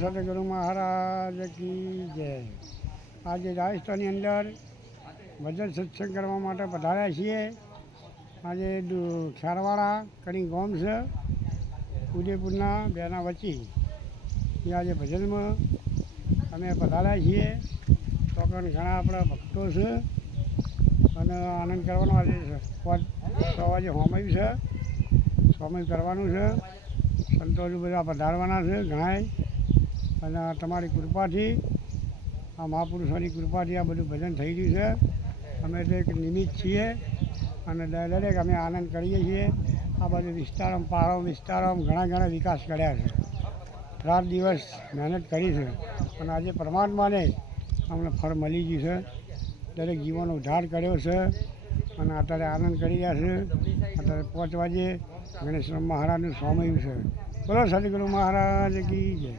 સદગુરુ મહારાજ કી જય। આજે રાજસ્થાનની અંદર ભજન સત્સંગ કરવા માટે પધાર્યા છીએ। આજે ખ્યારવાડા કણી ગામ છે ઉદયપુરના બેના વચ્ચે ત્યાં આજે ભજનમાં અમે પધાર્યા છીએ। તો પણ ઘણા આપણા ભક્તો છે અને આનંદ કરવાનો આજે 6 વાગે હોમાયું છે, હોમાયું કરવાનું છે। સંતો બધા પધારવાના છે ઘણાય, અને તમારી કૃપાથી આ મહાપુરુષોની કૃપાથી આ બધું ભજન થઈ ગયું છે। અમે તો એક નિમિત્ત છીએ અને દરેક અમે આનંદ કરીએ છીએ। આ બધું વિસ્તારમાં પહાડો વિસ્તારોમાં ઘણા વિકાસ કર્યા છે, રાત દિવસ મહેનત કરી છે અને આજે પરમાત્માને અમને ફળ મળી ગયું છે। દરેક જીવોનો ઉદ્ધાર કર્યો છે અને અત્યારે આનંદ કરી રહ્યા છે। અત્યારે 5 વાગે ગણેશ મહારાજનું સોમયું છે। બોલો સદગુરુ મહારાજ કી જય।